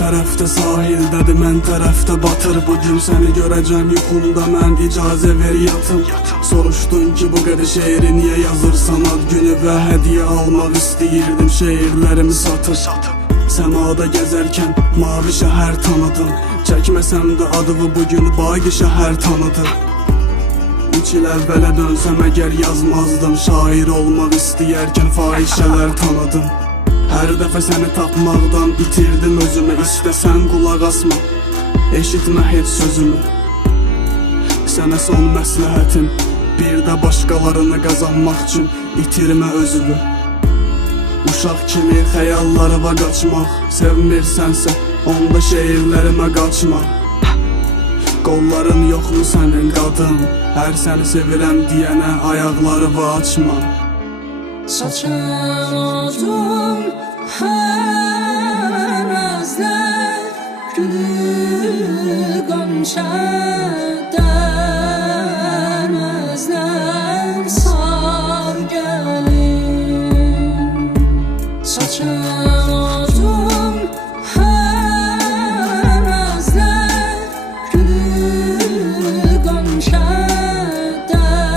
tərəfdə sahildədir, mən tərəfdə batır. Bugün səni görəcəm yuxumda, mən icazə ver yatım. Soruşdun ki bu qədər şeiri niyə yazırsan ad günü, və hədiyyə almaq istəyirdim, şeirlərimi satır. Səmada gəzərkən mavi şəhər tanıdım, çəkməsəm də adımı bugün Baqi şəhər tanıdı. 3 il əvvələ dönsəm əgər yazmazdım, şair olmaq istəyərkən fahişələr tanıdım. Hər dəfə səni tapmaqdan itirdim özümü, istəsən qulaq asma, eşitmə heç sözümü. Sənə son məsləhətim, bir də başqalarını qazanmaq üçün itirmə özünü. Uşaq kimi xəyallarıma qaçmaq, sevmirsənsə onda şeirlərimə qaçma. Qolların yoxmu sənin qadın, hər səni sevirəm deyənə ayaqlarımı açma. Saçan oldum həvəzlər, gülü qonşa dərməzlər, sar gəlin. Saçan oldum həvəzlər, gülü qonşa dərməzlər,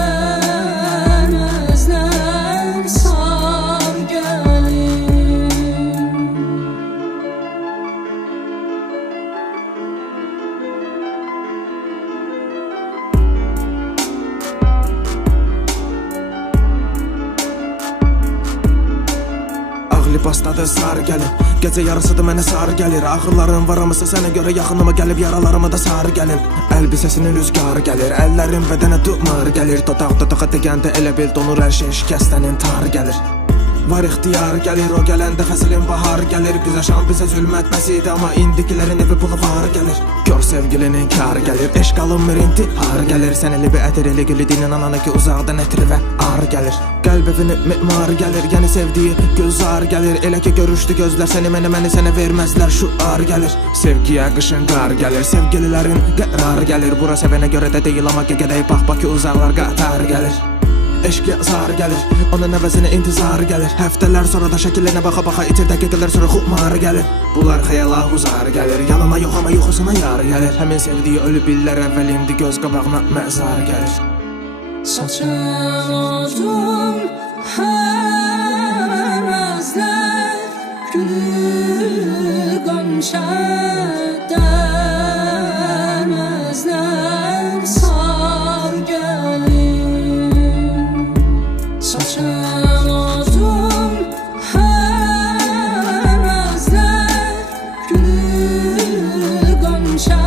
sar gəlin. Libastadır sar gəlir, gecə yarısıdır mənə sar gəlir. Ağrılarım var amısa sənə görə yaxınıma gəlib, yaralarıma da sar gəlir. Əlbisəsinin rüzgarı gəlir, əllərin bədənə tutmar gəlir. Dodaq dodağa degəndə elə bil donur hər şey, şikəstənin tar gəlir. Var ixtiyar gəlir, o gələndə fəsilin bahar gəlir. Bizə şan, bizə zülmət bəs idi, amma indikilərin evi pulu var gəlir. Gör sevgilinin kar gəlir, eşq alınmır intihar gəlir. Sən eli bir ətir, eli gülü dinin ananı ki uzaqdan ətri və ar gəlir. Qəlb evini mimar gəlir, yəni sevdiyi gözar gəlir. Elə ki görüşdü gözlər səni, məni sənə verməzlər, şu ar gəlir. Sevgiyə qışın qar gəlir, sevgililərin qərar gəlir. Bura sevənə görə də deyil, amma gedək bax ki uzaqlar qatar gəlir. Eşq yazar gəlir, onun əvəzinə intizar gəlir. Həftələr sonra da şəkillərinə baxa-baxa itir, dəqiqələr sonra xumar gəlir. Bunlar xəyala uzar gəlir, yanına yox amma yoxusuna yar gəlir. Həmin sevdiyi ölüb illər əvvəl, indi göz qabağına məzar gəlir. Saçan oldum həvəzlər, gülü qonşa dərməzlər, sar gəlin. Saçan oldum həvəzlər, gülü qonşa